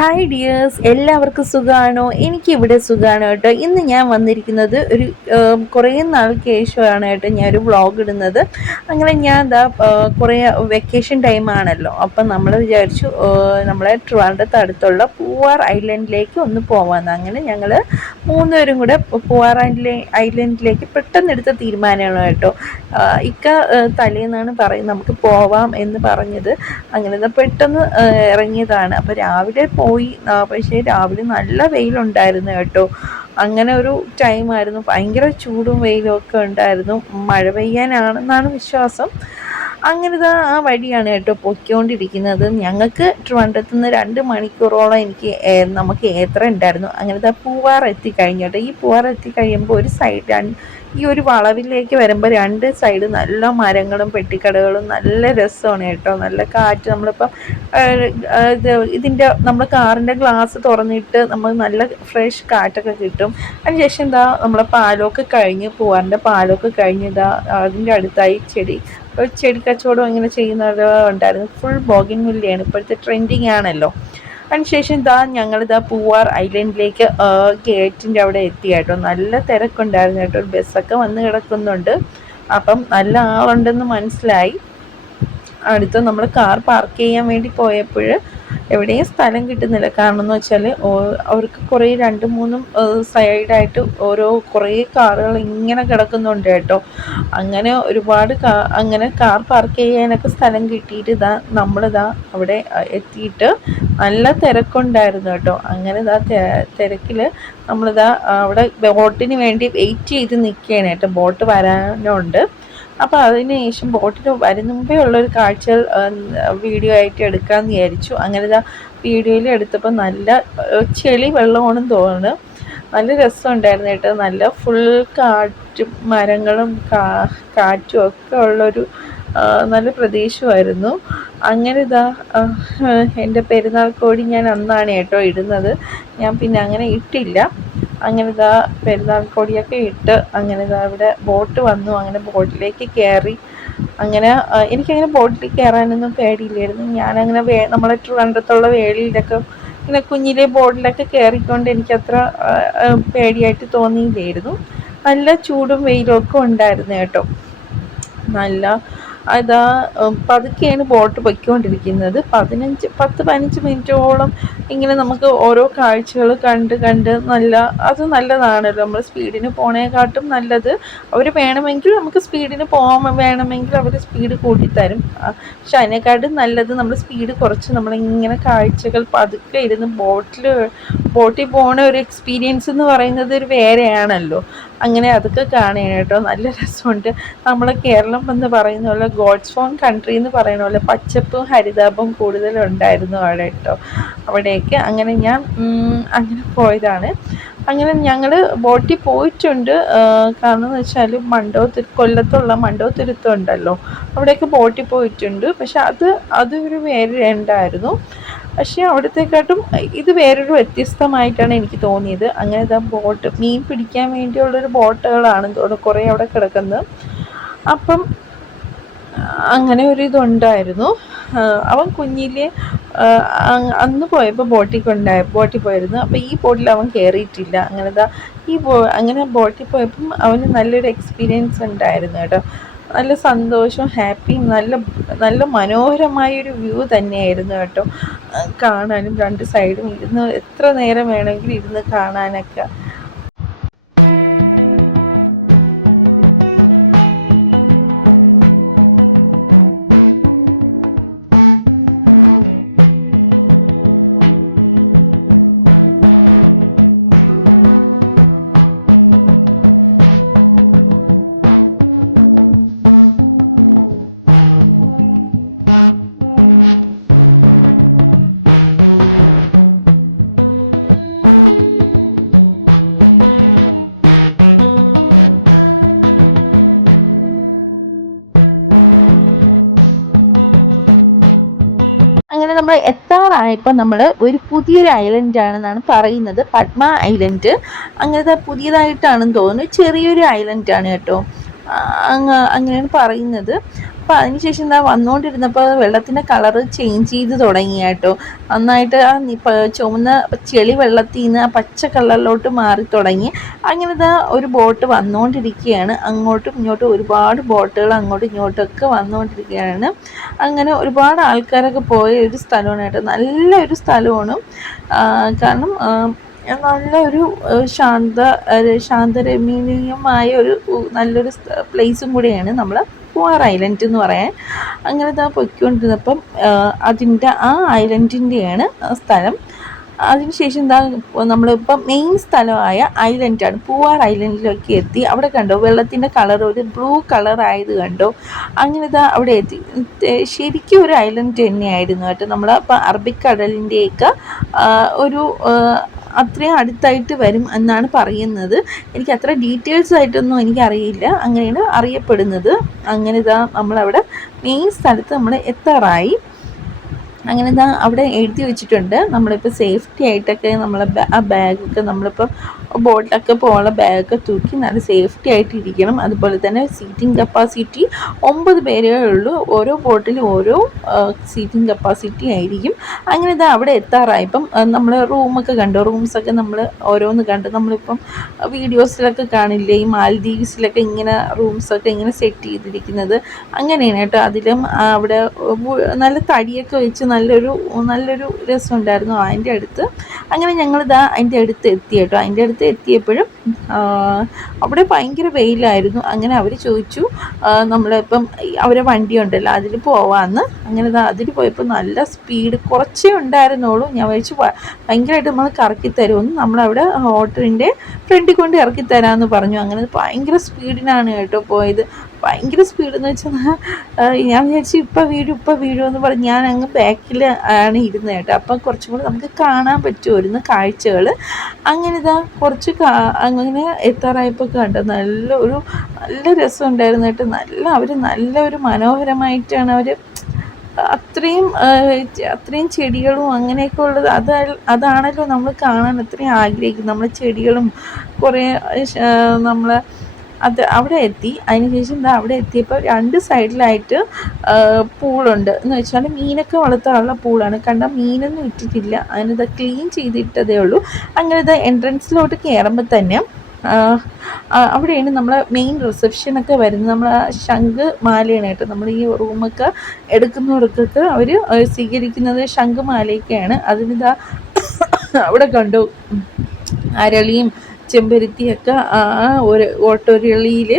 Hi dears എല്ലാവർക്കും സുഖമാണോ എനിക്ക് ഇവിടെ സുഖമാണ് കേട്ടോ. ഇന്ന് ഞാൻ വന്നിരിക്കുന്നത് ഒരു കുറേ നാൾക്ക് ശേഷമാണ് കേട്ടോ ഞാനൊരു വ്ളോഗ് ഇടുന്നത്. അങ്ങനെ ഞാൻ എന്താ കുറേ വെക്കേഷൻ ടൈം ആണല്ലോ. അപ്പം നമ്മൾ വിചാരിച്ചു നമ്മളെ ട്രിവാൻഡ്രത്ത് അടുത്തുള്ള പൂവാർ ഐലൻഡിലേക്ക് ഒന്ന് പോവാന്ന്. അങ്ങനെ ഞങ്ങൾ മൂന്നുപേരും കൂടെ പൂവാർ ഐലൻഡിലേക്ക് പെട്ടെന്ന് എടുത്ത തീരുമാനമാണ് കേട്ടോ. ഇക്ക തലേന്നാണ് പറയുന്നത് നമുക്ക് പോവാം എന്ന് പറഞ്ഞത്. അങ്ങനെ പെട്ടെന്ന് ഇറങ്ങിയതാണ്. അപ്പോൾ രാവിലെ പോയി പക്ഷേ രാവിലെ നല്ല വെയിലുണ്ടായിരുന്നു കേട്ടോ. അങ്ങനെ ഒരു ടൈമായിരുന്നു ഭയങ്കര ചൂടും വെയിലും ഒക്കെ ഉണ്ടായിരുന്നു. മഴ പെയ്യാനാണെന്നാണ് വിശ്വാസം. അങ്ങനെ ഇതാ ആ വഴിയാണ് കേട്ടോ പൊയ്ക്കൊണ്ടിരിക്കുന്നത്. ഞങ്ങൾക്ക് ട്രിവാൻഡ്രത്ത് നിന്ന് രണ്ട് മണിക്കൂറോളം എനിക്ക് നമുക്ക് ഏത്ര ഉണ്ടായിരുന്നു. അങ്ങനെ ഇതാ പൂവാർ എത്തിക്കഴിഞ്ഞു കേട്ടോ. ഈ പൂവാർ എത്തിക്കഴിയുമ്പോൾ ഒരു സൈഡ് ഈ ഒരു വളവിലേക്ക് വരുമ്പോൾ രണ്ട് സൈഡ് നല്ല മരങ്ങളും പെട്ടിക്കടകളും നല്ല രസമാണ് കേട്ടോ. നല്ല കാറ്റ് നമ്മളിപ്പം ഇതിന്റെ നമ്മൾ കാറിന്റെ ഗ്ലാസ് തുറന്നിട്ട് നമ്മൾ നല്ല ഫ്രഷ് കാറ്റൊക്കെ കിട്ടും. അതിനുശേഷം എന്താ നമ്മളെ പാലമൊക്കെ കഴിഞ്ഞ് പൂവാറിന്റെ പാലമൊക്കെ കഴിഞ്ഞ് ഇതാ അതിന്റെ അടുത്തായി ചെടി ഒരു ചെടി കച്ചവടം ഇങ്ങനെ ചെയ്യുന്നവർ ഉണ്ടായിരുന്നു. ഫുൾ ബോഗിൻ വില്ലയാണ് ഇപ്പോഴത്തെ ട്രെൻഡിങ് ആണല്ലോ. അതിനുശേഷം ഇതാ ഞങ്ങളിതാ പൂവാർ ഐലൻഡിലേക്ക് ഗേറ്റിന്റെ അവിടെ എത്തി കേട്ടോ. നല്ല തിരക്കുണ്ടായിരുന്നു കേട്ടോ. ബസ്സൊക്കെ വന്ന് കിടക്കുന്നുണ്ട്. അപ്പം നല്ല ആളുണ്ടെന്ന് മനസ്സിലായി. അടുത്ത് നമ്മൾ കാർ പാർക്ക് ചെയ്യാൻ വേണ്ടി പോയപ്പോൾ എവിടെയും സ്ഥലം കിട്ടുന്നില്ല. കാരണം എന്ന് വെച്ചാൽ അവർക്ക് കുറേ രണ്ട് മൂന്നും സൈഡായിട്ട് ഓരോ കുറേ കാറുകൾ ഇങ്ങനെ കിടക്കുന്നുണ്ട് കേട്ടോ. അങ്ങനെ ഒരുപാട് അങ്ങനെ കാർ പാർക്ക് ചെയ്യാനൊക്കെ സ്ഥലം കിട്ടിയിട്ട് ഇതാ നമ്മളിതാ അവിടെ എത്തിയിട്ട് നല്ല തിരക്കുണ്ടായിരുന്നു കേട്ടോ. അങ്ങനെ ഇതാ തിരക്കിൽ നമ്മളിതാ അവിടെ ബോട്ടിന് വേണ്ടി വെയിറ്റ് ചെയ്ത് നിൽക്കുകയാണ് കേട്ടോ. ബോട്ട് വരാനുണ്ട്. അപ്പോൾ അതിന് ശേഷം ബോട്ടിന് വരുന്ന മുമ്പേ ഉള്ളൊരു കാഴ്ച വീഡിയോ ആയിട്ട് എടുക്കാമെന്ന് വിചാരിച്ചു. അങ്ങനെ ഇതാ വീഡിയോയിൽ എടുത്തപ്പോൾ നല്ല ചെളി വെള്ളമാണെന്ന് തോന്നുന്നു. നല്ല രസമുണ്ടായിരുന്നു കേട്ടോ. നല്ല ഫുൾ കാറ്റും മരങ്ങളും കാറ്റും ഒക്കെ ഉള്ളൊരു നല്ല പ്രദേശമായിരുന്നു. അങ്ങനെ ഇതാ എന്റെ പെരുന്നാൾ കോടി ഞാൻ അന്നാണ് കേട്ടോ ഇടുന്നത്. ഞാൻ പിന്നെ അങ്ങനെ ഇട്ടില്ല. അങ്ങനെ ഇതാ പെരുന്നാൾ കൊടിയൊക്കെ ഇട്ട് അങ്ങനെ ഇതാ ഇവിടെ ബോട്ട് വന്നു. അങ്ങനെ ബോട്ടിലേക്ക് കയറി. അങ്ങനെ എനിക്കങ്ങനെ ബോട്ടിൽ കയറാനൊന്നും പേടിയില്ലായിരുന്നു. ഞാനങ്ങനെ വേ നമ്മളെ ട്രിവാൻഡ്രത്തുള്ള വേളിയിലൊക്കെ ഇങ്ങനെ കുഞ്ഞിലെ ബോട്ടിലൊക്കെ കയറിക്കൊണ്ട് എനിക്കത്ര പേടിയായിട്ട് തോന്നിയില്ലായിരുന്നു. നല്ല ചൂടും വെയിലും ഒക്കെ ഉണ്ടായിരുന്നു കേട്ടോ. നല്ല അതാ പതുക്കെയാണ് ബോട്ട് പൊയ്ക്കൊണ്ടിരിക്കുന്നത്. പതിനഞ്ച് പത്ത് പതിനഞ്ച് മിനിറ്റോളം ഇങ്ങനെ നമുക്ക് ഓരോ കാഴ്ചകൾ കണ്ട് കണ്ട് നല്ല അത് നല്ലതാണല്ലോ നമ്മൾ സ്പീഡിന് പോണേക്കാട്ടും നല്ലത്. അവർ വേണമെങ്കിൽ നമുക്ക് സ്പീഡിന് പോകാൻ വേണമെങ്കിൽ അവർ സ്പീഡ് കൂട്ടിത്തരും. പക്ഷെ അതിനെക്കാട്ടും നല്ലത് നമ്മൾ സ്പീഡ് കുറച്ച് നമ്മളിങ്ങനെ കാഴ്ചകൾ പതുക്കെ ഇരുന്ന് ബോട്ടിൽ ബോട്ടിൽ പോണ ഒരു എക്സ്പീരിയൻസ് എന്ന് പറയുന്നത് ഒരു വേറെയാണല്ലോ. അങ്ങനെ അതൊക്കെ കാണുകയാണ് കേട്ടോ. നല്ല രസമുണ്ട്. നമ്മളെ കേരളം എന്ന് പറയുന്ന പോലെ ഗോഡ്സ് ഫോൺ കൺട്രി എന്ന് പറയുന്ന പോലെ പച്ചപ്പും ഹരിതാപവും കൂടുതലുണ്ടായിരുന്നു അവിടെ കേട്ടോ. അവിടേക്ക് അങ്ങനെ ഞാൻ അങ്ങനെ പോയതാണ്. അങ്ങനെ ഞങ്ങൾ ബോട്ടിൽ പോയിട്ടുണ്ട്. കാരണം എന്ന് വെച്ചാൽ മണ്ഡപത്തിൽ കൊല്ലത്തുള്ള മണ്ഡപത്തിരുത്തം ഉണ്ടല്ലോ. അവിടെയൊക്കെ ബോട്ടിൽ പോയിട്ടുണ്ട്. പക്ഷെ അത് അതൊരു വേറെ ഉണ്ടായിരുന്നു പക്ഷേ അവിടത്തെക്കാട്ടും ഇത് വേറൊരു വ്യത്യസ്തമായിട്ടാണ് എനിക്ക് തോന്നിയത്. അങ്ങനെ ഇതാ ബോട്ട് മീൻ പിടിക്കാൻ വേണ്ടിയുള്ളൊരു ബോട്ടുകളാണ് കുറേ അവിടെ കിടക്കുന്നത്. അപ്പം അങ്ങനെ ഒരു ഇതുണ്ടായിരുന്നു. അവൻ കുഞ്ഞിലെ അന്ന് പോയപ്പോൾ ബോട്ടിൽ കൊണ്ടായ ബോട്ടിൽ പോയിരുന്നു. അപ്പോൾ ഈ ബോട്ടിൽ അവൻ കയറിയിട്ടില്ല അങ്ങനെ ഈ ബോ അങ്ങനെ ബോട്ടിൽ പോയപ്പം അവന് നല്ലൊരു എക്സ്പീരിയൻസ് ഉണ്ടായിരുന്നു കേട്ടോ. നല്ല സന്തോഷവും ഹാപ്പിയും നല്ല നല്ല മനോഹരമായ ഒരു വ്യൂ തന്നെയായിരുന്നു കേട്ടോ. കാണാനും രണ്ട് സൈഡും ഇരുന്ന് എത്ര നേരം വേണമെങ്കിലും ഇരുന്ന് കാണാനൊക്കെ. നമ്മൾ ഒരു പുതിയൊരു ഐലൻഡ് ആണെന്നാണ് പറയുന്നത്. പത്മ ഐലൻഡ് അങ്ങനത്തെ പുതിയതായിട്ടാണെന്ന് തോന്നുന്നു. ചെറിയൊരു ഐലൻഡ് ആണ് കേട്ടോ. അങ്ങ് അങ്ങനെയാണ് പറയുന്നത്. അപ്പോൾ അതിനുശേഷം എന്താ വന്നുകൊണ്ടിരുന്നപ്പോൾ വെള്ളത്തിന്റെ കളറ് ചേഞ്ച് ചെയ്ത് തുടങ്ങി കേട്ടോ. നന്നായിട്ട് ആ ചുവന്ന ചെളി വെള്ളത്തിൽ നിന്ന് ആ പച്ച കളറിലോട്ട് മാറി തുടങ്ങി. അങ്ങനെ ഇതാ ഒരു ബോട്ട് വന്നുകൊണ്ടിരിക്കുകയാണ് അങ്ങോട്ടും ഇങ്ങോട്ടും ഒരുപാട് ബോട്ടുകൾ അങ്ങോട്ടും ഇങ്ങോട്ടൊക്കെ വന്നുകൊണ്ടിരിക്കുകയാണ് അങ്ങനെ ഒരുപാട് ആൾക്കാരൊക്കെ പോയ ഒരു സ്ഥലമാണ് കേട്ടോ. നല്ലൊരു സ്ഥലമാണ്. കാരണം നല്ലൊരു ശാന്ത ശാന്തരമണീയമായ ഒരു നല്ലൊരു പ്ലേസും കൂടിയാണ് നമ്മൾ പൂവാർ ഐലൻഡ് എന്ന് പറയാൻ. അങ്ങനെ താ പൊയ്ക്കൊണ്ടിരുന്നപ്പം അതിന്റെ ആ ഐലൻഡിന്റെയാണ് സ്ഥലം. അതിനുശേഷം എന്താ നമ്മളിപ്പം മെയിൻ സ്ഥലമായ ഐലൻഡാണ് പൂവാർ ഐലൻഡിലേക്ക് എത്തി. അവിടെ കണ്ടോ വെള്ളത്തിന്റെ കളർ ഒരു ബ്ലൂ കളർ ആയത് കണ്ടോ? അങ്ങനെ ഇതാ അവിടെ എത്തി. ശരിക്കും ഒരു ഐലൻഡ് തന്നെയായിരുന്നു കേട്ടോ. നമ്മൾ അപ്പം അറബിക്കടലിന്റെയൊക്കെ ഒരു അത്രയും അടുത്തായിട്ട് വരും എന്നാണ് പറയുന്നത്. എനിക്ക് അത്ര ഡീറ്റെയിൽസ് ആയിട്ടൊന്നും എനിക്കറിയില്ല. അങ്ങനെയാണ് അറിയപ്പെടുന്നത്. അങ്ങനെ ഇതാ നമ്മളവിടെ മെയിൻ സ്ഥലത്ത് നമ്മൾ എത്താറായി. അങ്ങനെ ഇതാ അവിടെ എഴുതി വെച്ചിട്ടുണ്ട്. നമ്മളിപ്പോൾ സേഫ്റ്റി ആയിട്ടൊക്കെ നമ്മളെ ആ ബാഗൊക്കെ നമ്മളിപ്പോൾ ബോട്ടിലൊക്കെ പോകാനുള്ള ബാഗൊക്കെ തൂക്കി നല്ല സേഫ്റ്റി ആയിട്ട് ഇരിക്കണം അതുപോലെ തന്നെ സീറ്റിംഗ് കപ്പാസിറ്റി ഒമ്പത് പേരേ ഉള്ളൂ. ഓരോ ബോട്ടിലും ഓരോ സീറ്റിംഗ് കപ്പാസിറ്റി ആയിരിക്കും. അങ്ങനെ ഇത് അവിടെ എത്താറായിപ്പം നമ്മൾ റൂമൊക്കെ കണ്ടു? റൂംസൊക്കെ നമ്മൾ ഓരോന്ന് കണ്ടു നമ്മളിപ്പം വീഡിയോസിലൊക്കെ കാണില്ലേ? ഈ മാൽദീവ്സിലൊക്കെ ഇങ്ങനെ റൂംസൊക്കെ ഇങ്ങനെ സെറ്റ് ചെയ്തിരിക്കുന്നത്. അങ്ങനെയാണ് കേട്ടോ. അതിലും അവിടെ നല്ല തടിയൊക്കെ വെച്ച് നല്ലൊരു നല്ലൊരു രസമുണ്ടായിരുന്നു. അതിന്റെ അടുത്ത് അങ്ങനെ ഞങ്ങളിതാ അതിന്റെ അടുത്ത് എത്തി കേട്ടോ അതിന്റെ അടുത്ത് എത്തിയപ്പോഴും അവിടെ ഭയങ്കര വെയിലായിരുന്നു. അങ്ങനെ അവർ ചോദിച്ചു നമ്മളിപ്പം അവരെ വണ്ടി ഉണ്ടല്ലോ അതിൽ പോവാമെന്ന് അങ്ങനെ അതിൽ പോയപ്പോൾ നല്ല സ്പീഡ് കുറച്ചേ ഉണ്ടായിരുന്നുള്ളൂ. ഞാൻ വിളിച്ചു ഭയങ്കരമായിട്ട് നമ്മൾ കറക്കി തരുമെന്ന് നമ്മളവിടെ ഹോട്ടലിന്റെ ഫ്രണ്ടിൽ കൊണ്ട് ഇറക്കി തരാമെന്ന് പറഞ്ഞു. അങ്ങനെ ഭയങ്കര സ്പീഡിനാണ് കേട്ടോ പോയത്. ഭയങ്കര സ്പീഡ് എന്ന് വെച്ചാൽ ഞാൻ വിചാരിച്ചു ഇപ്പം വീഴും ഇപ്പം വീഴുമെന്ന് പറഞ്ഞ് ഞാൻ അങ്ങ് ബാക്കിൽ ആണ് ഇരുന്നത് കേട്ടോ. അപ്പം കുറച്ചും കൂടി നമുക്ക് കാണാൻ പറ്റുമായിരുന്നു കാഴ്ചകൾ അങ്ങനെ ഇതാ കുറച്ച് അങ്ങനെ എത്താറായപ്പോൾ കണ്ട് നല്ലൊരു നല്ല രസം ഉണ്ടായിരുന്നു കേട്ടോ. നല്ല അവർ നല്ലൊരു മനോഹരമായിട്ടാണ് അവർ അത്രയും അത്രയും ചെടികളും അങ്ങനെയൊക്കെ ഉള്ളത് അത് അതാണല്ലോ നമ്മൾ കാണാൻ അത്രയും ആഗ്രഹിക്കുന്നത്. നമ്മൾ ചെടികളും കുറേ നമ്മളെ അത് അവിടെ എത്തി. അതിനുശേഷം എന്താ അവിടെ എത്തിയപ്പോൾ രണ്ട് സൈഡിലായിട്ട് പൂളുണ്ട്. എന്ന് വെച്ചാൽ മീനൊക്കെ വളർത്താനുള്ള പൂളാണ്. കണ്ട മീനൊന്നും ഇട്ടിട്ടില്ല. അതിനത് ക്ലീൻ ചെയ്തിട്ടതേ ഉള്ളൂ. അങ്ങനെ ഇത് എൻട്രൻസിലോട്ട് കയറുമ്പോൾ തന്നെ അവിടെയാണ് നമ്മൾ മെയിൻ റിസപ്ഷനൊക്കെ വരുന്നത്. നമ്മൾ ശംഖ് മാലയാണ് കേട്ടോ നമ്മൾ ഈ റൂമൊക്കെ എടുക്കുന്നവർക്കൊക്കെ അവർ സ്വീകരിക്കുന്നത് ശംഖ് മാലയൊക്കെയാണ്. അതിനിതാ അവിടെ കണ്ടു അരളിയും ചെമ്പരുത്തിയൊക്കെ ആ ഒരു ഓട്ടോരിളിയിൽ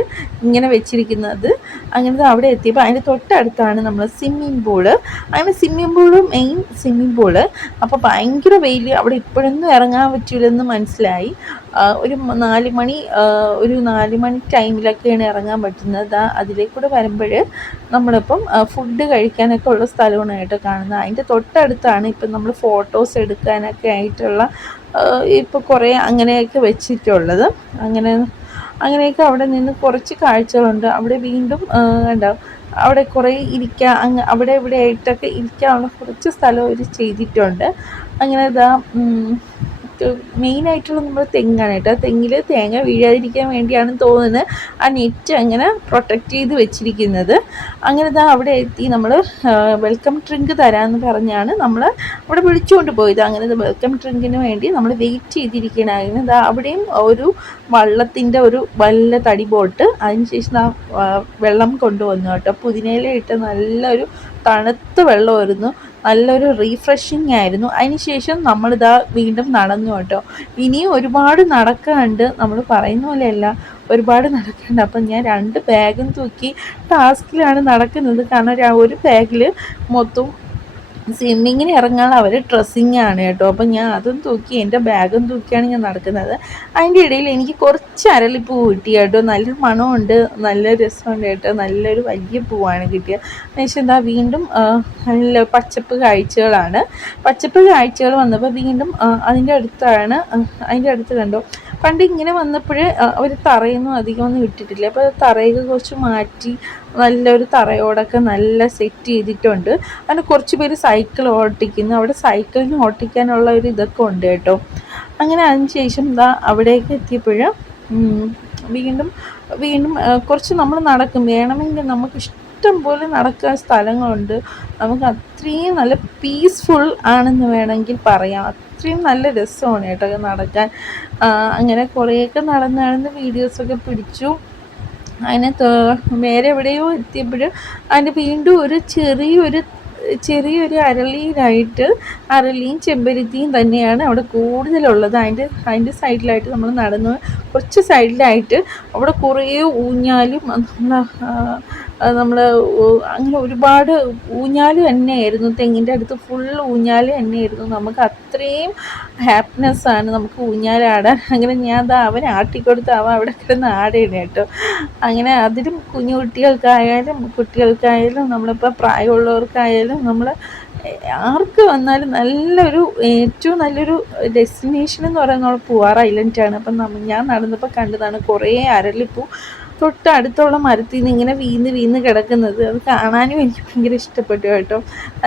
ഇങ്ങനെ വെച്ചിരിക്കുന്നത്. അങ്ങനെ അവിടെ എത്തിയപ്പോൾ അതിന്റെ തൊട്ടടുത്താണ് നമ്മൾ സ്വിമ്മിങ് പൂൾ അങ്ങനെ swimming pool main swimming pool അപ്പോൾ ഭയങ്കര വെയിൽ അവിടെ ഇപ്പോഴൊന്നും ഇറങ്ങാൻ പറ്റില്ലെന്ന് മനസ്സിലായി. ഒരു നാല് മണി ഒരു നാല് മണി ടൈമിലൊക്കെയാണ് ഇറങ്ങാൻ പറ്റുന്നത്. അതിലേക്കൂടെ വരുമ്പോൾ നമ്മളിപ്പം ഫുഡ് കഴിക്കാനൊക്കെ ഉള്ള സ്ഥലമാണ് കേട്ടോ കാണുന്നത്. അതിന്റെ തൊട്ടടുത്താണ് ഇപ്പം നമ്മൾ ഫോട്ടോസ് എടുക്കാനൊക്കെ ആയിട്ടുള്ള ഇപ്പോൾ കുറേ അങ്ങനെയൊക്കെ വെച്ചിട്ടുള്ളത്. അങ്ങനെ അങ്ങനെയൊക്കെ അവിടെ നിന്ന് കുറച്ച് കാഴ്ചകളുണ്ട്. അവിടെ വീണ്ടും എന്താ അവിടെ കുറേ ഇരിക്കുക അങ്ങ് അവിടെ ഇവിടെ ആയിട്ടൊക്കെ ഇരിക്കാനുള്ള കുറച്ച് സ്ഥലം അവർ ചെയ്തിട്ടുണ്ട്. അങ്ങനെ ഇതാ മെയിനായിട്ടുള്ള നമ്മൾ തെങ്ങാണ് കേട്ടോ. തെങ്ങിൽ തേങ്ങ വീഴാതിരിക്കാൻ വേണ്ടിയാണ് തോന്നുന്നത്. ആ നെറ്റ് അങ്ങനെ പ്രൊട്ടക്റ്റ് ചെയ്ത് വെച്ചിരിക്കുന്നത്. അങ്ങനെ ഇതാ അവിടെ എത്തി നമ്മൾ വെൽക്കം ഡ്രിങ്ക് തരാമെന്ന് പറഞ്ഞാണ് നമ്മൾ അവിടെ വിളിച്ചുകൊണ്ട് പോയത്. അങ്ങനെ വെൽക്കം ഡ്രിങ്കിന് വേണ്ടി നമ്മൾ വെയിറ്റ് ചെയ്തിരിക്കണമായിരുന്നു ഇതാ അവിടെയും ഒരു വള്ളത്തിന്റെ ഒരു വല്ല തടി ബോട്ട് അതിനുശേഷം ആ വെള്ളം കൊണ്ടുവന്നു കേട്ടോ. പുതിനയില നല്ലൊരു തണുത്ത വെള്ളമായിരുന്നു. നല്ലൊരു റീഫ്രഷിങ് ആയിരുന്നു. അതിനുശേഷം നമ്മളിതാ വീണ്ടും നടന്നു കേട്ടോ. ഇനിയും ഒരുപാട് നടക്കാണ്ട് നമ്മൾ പറയുന്ന പോലെയല്ല ഒരുപാട് നടക്കാണ്ട് അപ്പം ഞാൻ രണ്ട് ബാഗും തൂക്കി ടാസ്കിലാണ് നടക്കുന്നത്. കാരണം ഒരു ബാഗിൽ മൊത്തം സ്വിമ്മിങ്ങിന് ഇറങ്ങാൻ അവർ ഡ്രസ്സിങ് ആണ് കേട്ടോ. അപ്പം ഞാൻ അതും തൂക്കി എന്റെ ബാഗും തൂക്കിയാണ് ഞാൻ നടക്കുന്നത്. അതിന്റെ ഇടയിൽ എനിക്ക് കുറച്ച് അരളിപ്പൂ കിട്ടി കേട്ടോ. നല്ലൊരു മണമുണ്ട് നല്ല രസമുണ്ട് കേട്ടോ. നല്ലൊരു വലിയ പൂവാണ് കിട്ടിയത്. പക്ഷേ എന്താ വീണ്ടും നല്ല പച്ചപ്പ് കാഴ്ചകളാണ്. പച്ചപ്പ് കാഴ്ചകൾ വന്നപ്പോൾ വീണ്ടും അതിന്റെ അടുത്താണ് അതിന്റെ അടുത്ത് കണ്ടോ പണ്ട് ഇങ്ങനെ വന്നപ്പോഴേ അവർ തറയൊന്നും അധികമൊന്നും ഇട്ടിട്ടില്ല. അപ്പോൾ തറയൊക്കെ കുറച്ച് മാറ്റി നല്ലൊരു തറയോടൊക്കെ നല്ല സെറ്റ് ചെയ്തിട്ടുണ്ട്. അങ്ങനെ കുറച്ച് പേര് സൈക്കിൾ ഓട്ടിക്കുന്നു അവിടെ സൈക്കിളിന് ഓട്ടിക്കാനുള്ള ഒരു ഇതൊക്കെ ഉണ്ട് കേട്ടോ. അങ്ങനെ അതിന് ശേഷം എന്താ അവിടേക്ക് എത്തിയപ്പോഴും വീണ്ടും വീണ്ടും കുറച്ച് നമ്മൾ നടക്കും. വേണമെങ്കിൽ നമുക്ക് ഇഷ്ടം പോലെ നടക്കാൻ സ്ഥലങ്ങളുണ്ട്. നമുക്ക് അത്രയും നല്ല പീസ്ഫുൾ ആണെന്ന് വേണമെങ്കിൽ പറയാം. അത്രയും നല്ല രസമാണ് കേട്ടോ നടക്കാൻ. അങ്ങനെ കുറേയൊക്കെ നടന്ന് നടന്ന് വീഡിയോസൊക്കെ പിടിച്ചു. അതിനെ നേരെ എവിടെയോ എത്തിയപ്പോൾ അതിന്റെ വീണ്ടും ഒരു ചെറിയൊരു ചെറിയൊരു അരളിയിലായിട്ട് അരളിയും ചെമ്പരത്തിയും തന്നെയാണ് അവിടെ കൂടുതലുള്ളത്. അതിന്റെ അതിന്റെ സൈഡിലായിട്ട് നമ്മൾ നടന്ന് കുറച്ച് സൈഡിലായിട്ട് അവിടെ കുറേ ഊഞ്ഞാലും നമ്മൾ അങ്ങനെ ഒരുപാട് ഊഞ്ഞാൽ തന്നെയായിരുന്നു. തെങ്ങിന്റെ അടുത്ത് ഫുൾ ഊഞ്ഞാൽ തന്നെയായിരുന്നു. നമുക്ക് അത്രയും ഹാപ്പിനെസ്സാണ് നമുക്ക് ഊഞ്ഞാലാടാൻ അങ്ങനെ ഞാൻ ദാ അവൻ ആട്ടിക്കൊടുത്ത് അവൻ അവിടെ കിടന്ന് ആടയാണ് കേട്ടോ. അങ്ങനെ അതിലും കുഞ്ഞു കുട്ടികൾക്കായാലും കുട്ടികൾക്കായാലും നമ്മളിപ്പോൾ പ്രായമുള്ളവർക്കായാലും നമ്മൾ ആർക്ക് വന്നാലും നല്ലൊരു ഏറ്റവും നല്ലൊരു ഡെസ്റ്റിനേഷൻ എന്ന് പറയുന്നത് പൂവാർ ഐലൻഡാണ് അപ്പം ഞാൻ നടന്നപ്പോൾ കണ്ടതാണ് കുറേ അരളിപ്പൂ തൊട്ടടുത്തുള്ള മരത്തിൽ നിന്ന് ഇങ്ങനെ വീന്ന് വീന്ന് കിടക്കുന്നത് അത് കാണാനും എനിക്ക് ഭയങ്കര ഇഷ്ടപ്പെട്ടു കേട്ടോ.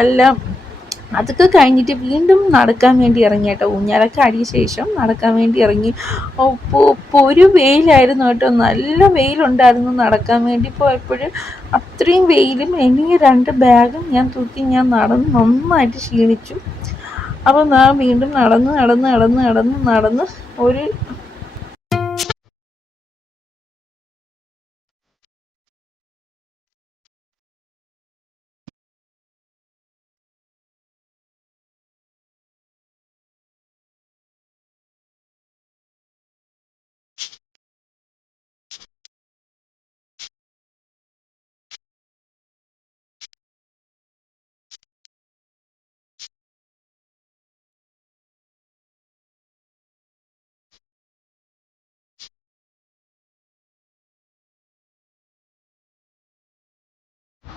അല്ല അതൊക്കെ കഴിഞ്ഞിട്ട് വീണ്ടും നടക്കാൻ വേണ്ടി ഇറങ്ങി കേട്ടോ. ഊഞ്ഞാലൊക്കെ അടിയ ശേഷം നടക്കാൻ വേണ്ടി ഇറങ്ങി. ഒരു വെയിലായിരുന്നു കേട്ടോ. നല്ല വെയിലുണ്ടായിരുന്നു നടക്കാൻ വേണ്ടി പോയപ്പോഴും അത്രയും വെയിലും എനിക്ക് രണ്ട് ബാഗും ഞാൻ തൂക്കി ഞാൻ നടന്ന് നന്നായിട്ട് ക്ഷീണിച്ചു. അപ്പോൾ ഞാൻ വീണ്ടും നടന്ന് നടന്ന് നടന്ന് നടന്ന് നടന്ന് ഒരു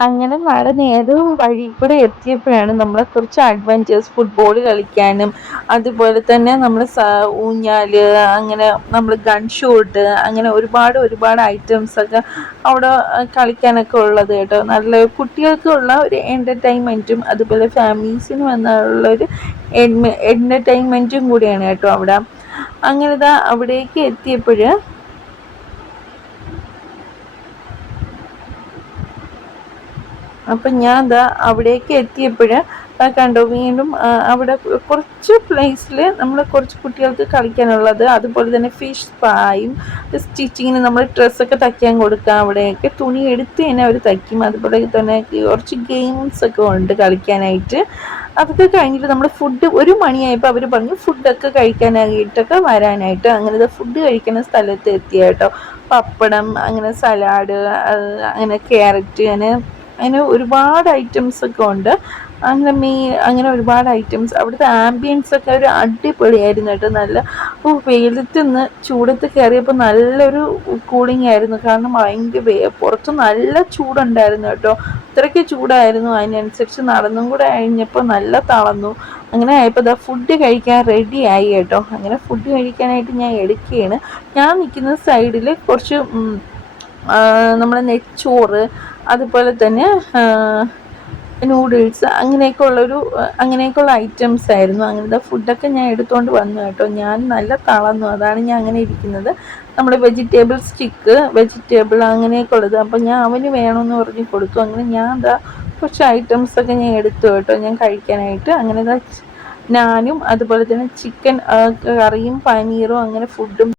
അങ്ങനെ മഴ നേരെ വഴി കൂടെ എത്തിയപ്പോഴാണ് നമ്മളെ കുറച്ച് അഡ്വഞ്ചേഴ്സ് ഫുട്ബോൾ കളിക്കാനും അതുപോലെ തന്നെ നമ്മൾ ഊഞ്ഞാൽ അങ്ങനെ നമ്മൾ ഗൺ ഷൂട്ട് അങ്ങനെ ഒരുപാട് ഒരുപാട് ഐറ്റംസ് ഒക്കെ അവിടെ കളിക്കാനൊക്കെ ഉള്ളത് കേട്ടോ. നല്ല കുട്ടികൾക്കുള്ള ഒരു എന്റർടൈൻമെന്റും അതുപോലെ ഫാമിലീസിന് വന്നുള്ള ഒരു എന്റർടൈൻമെന്റും കൂടിയാണ് കേട്ടോ അവിടെ. അങ്ങനെ അവിടേക്ക് എത്തിയപ്പോൾ അപ്പം ഞാൻ ദാ അവിടേക്ക് എത്തിയപ്പോൾ കണ്ടോ വീണ്ടും അവിടെ കുറച്ച് പ്ലേസിൽ നമ്മൾ കുറച്ച് കുട്ടികൾക്ക് കളിക്കാനുള്ളത്. അതുപോലെ തന്നെ ഫിഷ് പായും സ്റ്റിച്ചിങ്ങിന് നമ്മൾ ഡ്രസ്സൊക്കെ തയ്ക്കാൻ കൊടുക്കാം അവിടെയൊക്കെ തുണി എടുത്ത് തന്നെ അവർ തയ്ക്കും. അതുപോലെ തന്നെ കുറച്ച് ഗെയിംസ് ഒക്കെ ഉണ്ട് കളിക്കാനായിട്ട്. അതൊക്കെ കഴിഞ്ഞിട്ട് നമ്മൾ ഫുഡ് ഒരു മണിയായപ്പോൾ അവർ പറഞ്ഞു ഫുഡൊക്കെ കഴിക്കാനായിട്ടൊക്കെ വരാനായിട്ട്. അങ്ങനെ ഫുഡ് കഴിക്കുന്ന സ്ഥലത്ത് എത്തിയ കേട്ടോ. പപ്പടം അങ്ങനെ സലാഡ് അങ്ങനെ ക്യാരറ്റ് അങ്ങനെ അങ്ങനെ ഒരുപാട് ഐറ്റംസ് ഒക്കെ ഉണ്ട്. അങ്ങനെ മീ അങ്ങനെ ഒരുപാട് ഐറ്റംസ് അവിടുത്തെ ആംബിയൻസ് ഒക്കെ ഒരു അടിപൊളിയായിരുന്നു കേട്ടോ. നല്ല വെയിലത്ത് നിന്ന് ചൂടത്ത് കയറിയപ്പോൾ നല്ലൊരു കൂളിംഗ് ആയിരുന്നു. കാരണം ഭയങ്കര പുറത്ത് നല്ല ചൂടുണ്ടായിരുന്നു കേട്ടോ. അത്രയ്ക്ക് ചൂടായിരുന്നു. അതിനനുസരിച്ച് നടന്നും കൂടെ കഴിഞ്ഞപ്പോൾ നല്ല തളർന്നു. അങ്ങനെ ആയപ്പോൾ ഇതാ ഫുഡ് കഴിക്കാൻ റെഡി ആയി കേട്ടോ. അങ്ങനെ ഫുഡ് കഴിക്കാനായിട്ട് ഞാൻ എടുക്കുകയാണ്. ഞാൻ നിൽക്കുന്ന സൈഡിൽ കുറച്ച് നമ്മുടെ നെച്ചോറ് അതുപോലെ തന്നെ നൂഡിൽസ് അങ്ങനെയൊക്കെ ഉള്ളൊരു അങ്ങനെയൊക്കെയുള്ള ഐറ്റംസ് ആയിരുന്നു. അങ്ങനത്തെ ഫുഡൊക്കെ ഞാൻ എടുത്തുകൊണ്ട് വന്നു കേട്ടോ. ഞാൻ നല്ല തളർന്നു. അതാണ് ഞാൻ അങ്ങനെ ഇരിക്കുന്നത്. നമ്മൾ വെജിറ്റബിൾ സ്റ്റിക്ക് വെജിറ്റബിൾ അങ്ങനെയൊക്കെ ഉള്ളത് അപ്പം ഞാൻ അവന് വേണമെന്ന് പറഞ്ഞ് കൊടുത്തു. അങ്ങനെ ഞാൻ എന്താ കുറച്ച് ഐറ്റംസൊക്കെ ഞാൻ എടുത്തു കേട്ടോ. ഞാൻ കഴിക്കാനായിട്ട്. അങ്ങനെ നാനും അതുപോലെ തന്നെ ചിക്കൻ കറിയും പനീറും അങ്ങനെ ഫുഡും